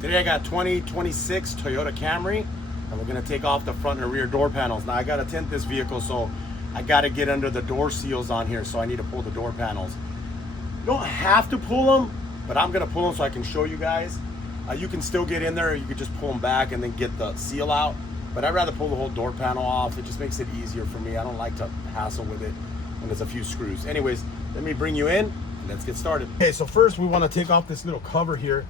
Today I got 2026 Toyota Camry, and we're gonna take off the front and rear door panels. Now I gotta tint this vehicle, so I gotta get under the door seals on here, so I need to pull the door panels. You don't have to pull them, but I'm gonna pull them so I can show you guys. You can still get in there, or you could just pull them back and then get the seal out. But I'd rather pull the whole door panel off. It just makes it easier for me. I don't like to hassle with it when there's a few screws. Anyways, let me bring you in and let's get started. Okay, so first we wanna take off this little cover here.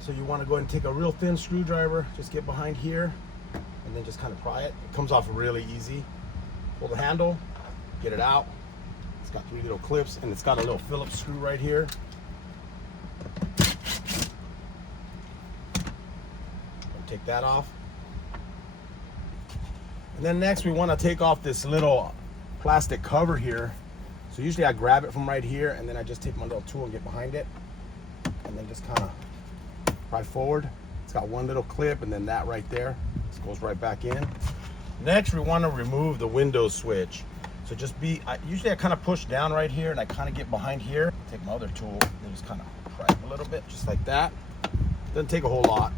So you wanna go ahead and take a real thin screwdriver, just get behind here, and then just kind of pry it. It comes off really easy. Pull the handle, get it out. It's got 3 little clips, and it's got a little Phillips screw right here. Take that off. And then next we want to take off this little plastic cover here. So usually I grab it from right here, and then I just take my little tool and get behind it, and then just kind of pry forward. It's got one little clip, and then that right there just goes right back in. Next we want to remove the window switch. So just usually I kind of push down right here, and I kind of get behind here. Take my other tool and just kind of pry it a little bit, just like that. Doesn't take a whole lot.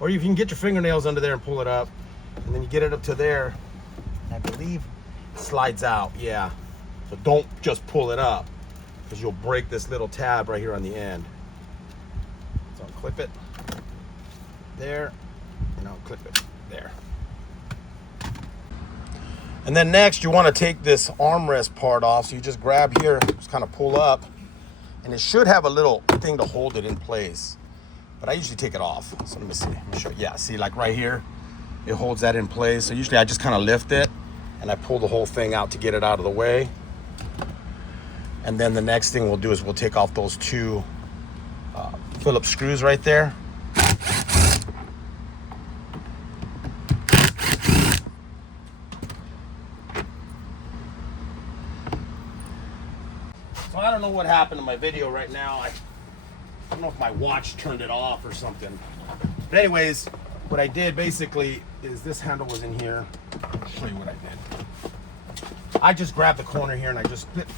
Or you can get your fingernails under there and pull it up, and then you get it up to there. I believe it slides out, yeah. So don't just pull it up, because you'll break this little tab right here on the end. So I'll clip it there, and I'll clip it there. And then next you want to take this armrest part off. So you just grab here, just kind of pull up, and it should have a little thing to hold it in place. But I usually take it off. So let me see, let me show you. Yeah, see, like right here, it holds that in place. So usually I just kind of lift it and I pull the whole thing out to get it out of the way. And then the next thing we'll do is we'll take off those 2 Phillips screws right there. So I don't know what happened to my video right now. I don't know if my watch turned it off or something. But anyways, what I did basically is this handle was in here. I'll show you what I did. I just grabbed the corner here and I just flip,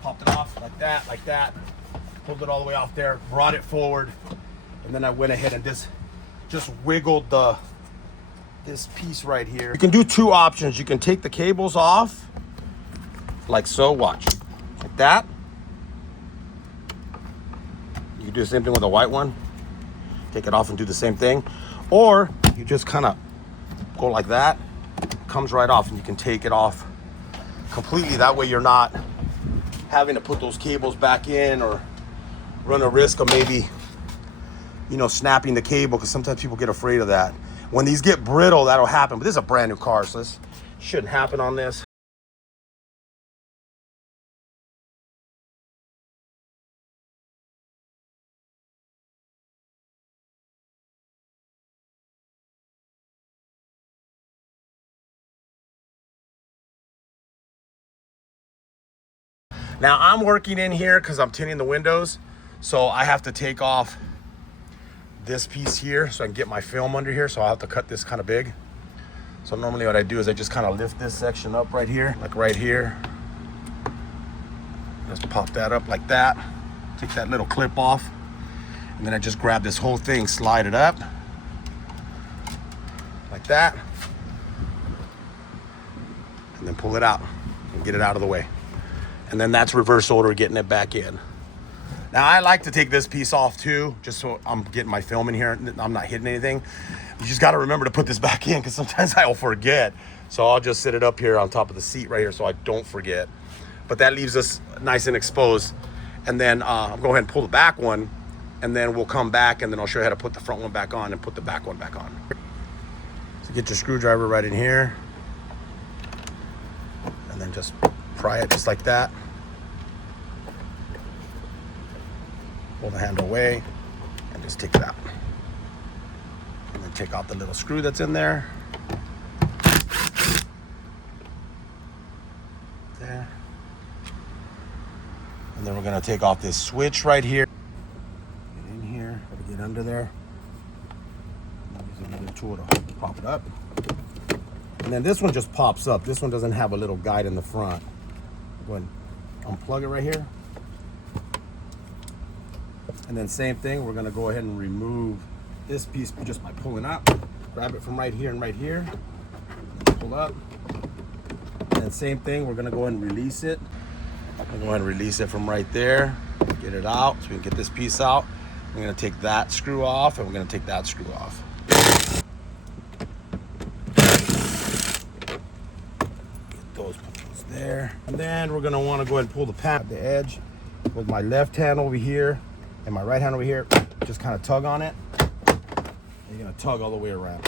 popped it off like that, pulled it all the way off there, brought it forward, and then I went ahead and just wiggled this piece right here. You can do 2 options. You can take the cables off, like so, watch, like that. You can do the same thing with a white one. Take it off and do the same thing. Or you just kind of go like that. It comes right off, and you can take it off completely. That way you're not having to put those cables back in or run a risk of maybe, snapping the cable, because sometimes people get afraid of that. When these get brittle, that'll happen. But this is a brand new car, so this shouldn't happen on this. Now I'm working in here because I'm tinting the windows, so I have to take off this piece here so I can get my film under here, so I'll have to cut this kind of big. So normally what I do is I just kind of lift this section up right here, like right here. Just pop that up like that, take that little clip off, and then I just grab this whole thing, slide it up, like that, and then pull it out and get it out of the way. And then that's reverse order, getting it back in. Now I like to take this piece off too, just so I'm getting my film in here. I'm not hitting anything. You just gotta remember to put this back in, because sometimes I'll forget. So I'll just sit it up here on top of the seat right here so I don't forget. But that leaves us nice and exposed. And then I'll go ahead and pull the back one, and then we'll come back, and then I'll show you how to put the front one back on and put the back one back on. So get your screwdriver right in here, and then just pry it just like that. Pull the handle away and just take it out. And then take out the little screw that's in there. There. And then we're gonna take off this switch right here. Get in here, gotta get under there. Use another tool to pop it up. And then this one just pops up. This one doesn't have a little guide in the front. Go ahead and unplug it right here. And then same thing, we're gonna go ahead and remove this piece just by pulling up. Grab it from right here and right here. Pull up. And then same thing, we're gonna go ahead and release it. I'm gonna go ahead and release it from right there. Get it out so we can get this piece out. We're gonna take that screw off and we're gonna take that screw off. Get those there. And then we're gonna wanna go ahead and pull the pad, the edge with my left hand over here and my right hand over here. Just kind of tug on it. You're gonna tug all the way around.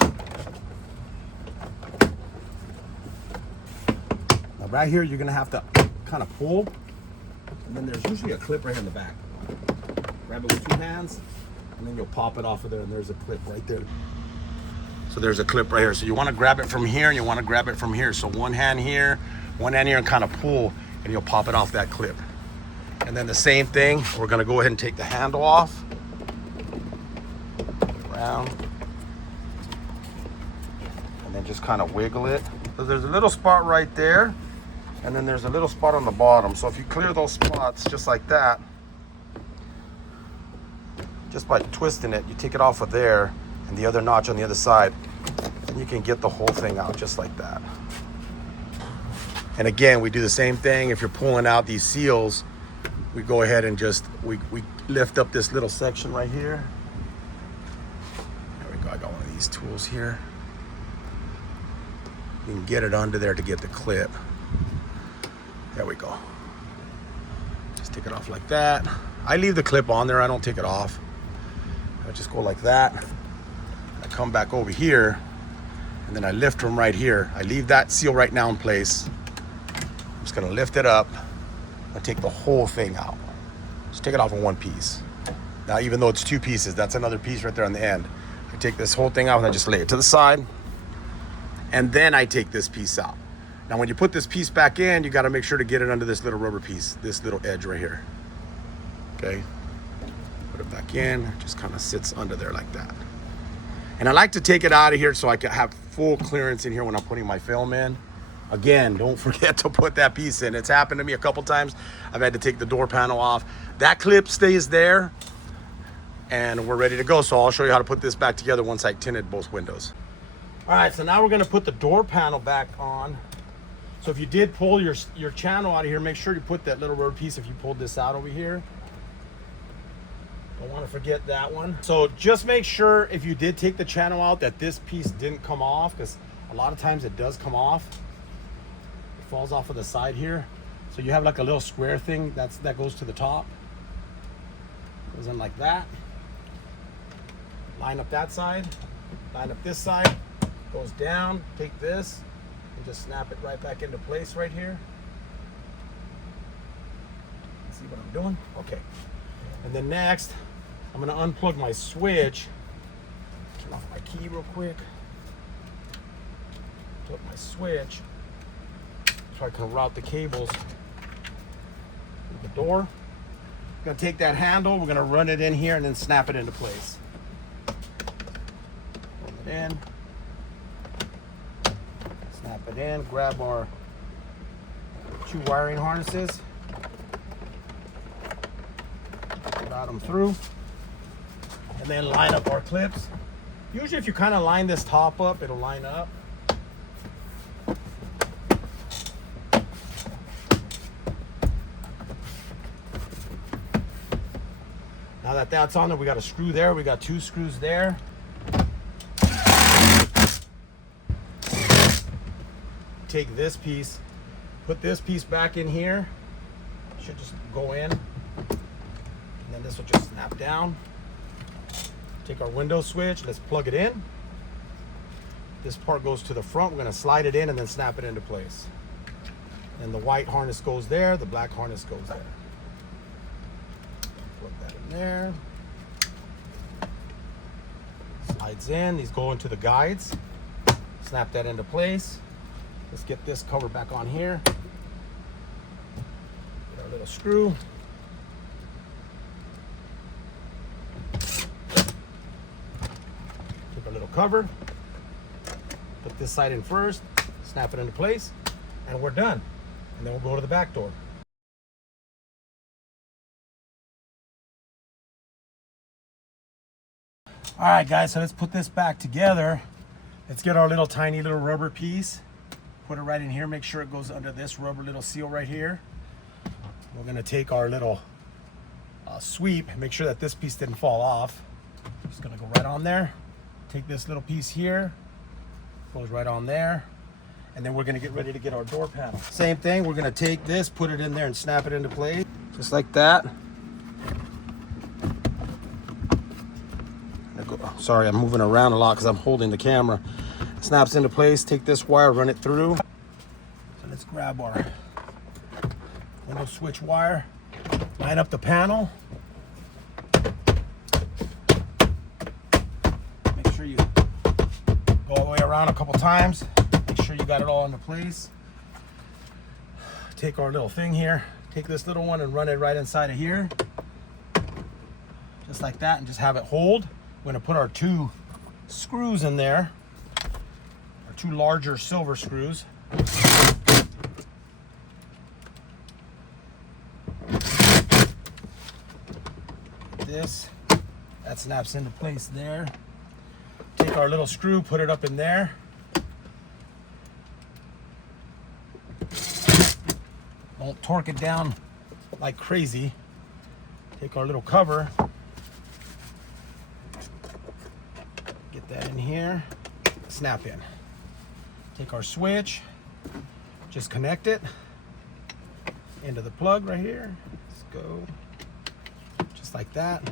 Now right here, you're gonna have to kind of pull. And then there's usually a clip right here in the back. Grab it with 2 hands, and then you'll pop it off of there, and there's a clip right there. So there's a clip right here. So you want to grab it from here, and you want to grab it from here. So one hand here, and kind of pull, and you'll pop it off that clip. And then the same thing, we're going to go ahead and take the handle off. Around. And then just kind of wiggle it. So there's a little spot right there, and then there's a little spot on the bottom. So if you clear those spots just like that, just by twisting it, you take it off of there and the other notch on the other side, and you can get the whole thing out just like that. And again, we do the same thing. If you're pulling out these seals, we go ahead and just, we lift up this little section right here. There we go, I got one of these tools here. You can get it under there to get the clip. There we go. Just take it off like that. I leave the clip on there, I don't take it off. I just go like that. I come back over here, and then I lift from right here. I leave that seal right now in place. I'm just gonna lift it up and take the whole thing out. Just take it off in one piece. Now, even though it's 2 pieces, that's another piece right there on the end. I take this whole thing out and I just lay it to the side, and then I take this piece out. Now, when you put this piece back in, you gotta make sure to get it under this little rubber piece, this little edge right here, okay? Put it back in, just kind of sits under there like that. And I like to take it out of here so I can have full clearance in here when I'm putting my film in. Again, don't forget to put that piece in. It's happened to me a couple times. I've had to take the door panel off. That clip stays there, and we're ready to go. So I'll show you how to put this back together once I tinted both windows. All right, so now we're gonna put the door panel back on. So if you did pull your channel out of here, make sure you put that little rubber piece if you pulled this out over here. Don't want to forget that one. So just make sure if you did take the channel out that this piece didn't come off, because a lot of times it does come off. It falls off of the side here. So you have like a little square thing that goes to the top. Goes in like that. Line up that side. Line up this side. Goes down. Take this and just snap it right back into place right here. See what I'm doing? Okay. And then next, I'm gonna unplug my switch. Turn off my key real quick. Plug my switch so I can route the cables through the door. I'm gonna take that handle, we're gonna run it in here and then snap it into place. Run it in. Snap it in, grab our 2 wiring harnesses. Route them through, and then line up our clips. Usually if you kind of line this top up, it'll line up. Now that that's on there, we got a screw there, we got 2 screws there. Take this piece, put this piece back in here. Should just go in. And then this will just snap down. Take our window switch, let's plug it in. This part goes to the front, we're gonna slide it in and then snap it into place. And the white harness goes there, the black harness goes there. Plug that in there. Slides in, these go into the guides. Snap that into place. Let's get this cover back on here. Get our little screw. Take our little cover. Put this side in first. Snap it into place. And we're done. And then we'll go to the back door. All right, guys, so let's put this back together. Let's get our little tiny little rubber piece. Put it right in here. Make sure it goes under this rubber little seal right here. We're gonna take our little sweep, make sure that this piece didn't fall off. Just gonna go right on there. Take this little piece here, goes right on there. And then we're gonna get ready to get our door panel. Same thing, we're gonna take this, put it in there and snap it into place. Just like that. Sorry, I'm moving around a lot because I'm holding the camera. Snaps into place, take this wire, run it through. So let's grab our window switch wire, line up the panel. Make sure you go all the way around a couple times. Make sure you got it all into place. Take our little thing here, take this little one and run it right inside of here. Just like that, and just have it hold. We're gonna put our 2 screws in there, our 2 larger silver screws. This, that snaps into place there. Take our little screw, put it up in there. Don't torque it down like crazy. Take our little cover, get that in here, snap in. Take our switch, just connect it into the plug right here. Let's go, just like that.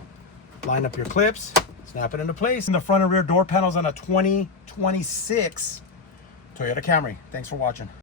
Line up your clips, snap it into place. And the front and rear door panels on a 2026 Toyota Camry. Thanks for watching.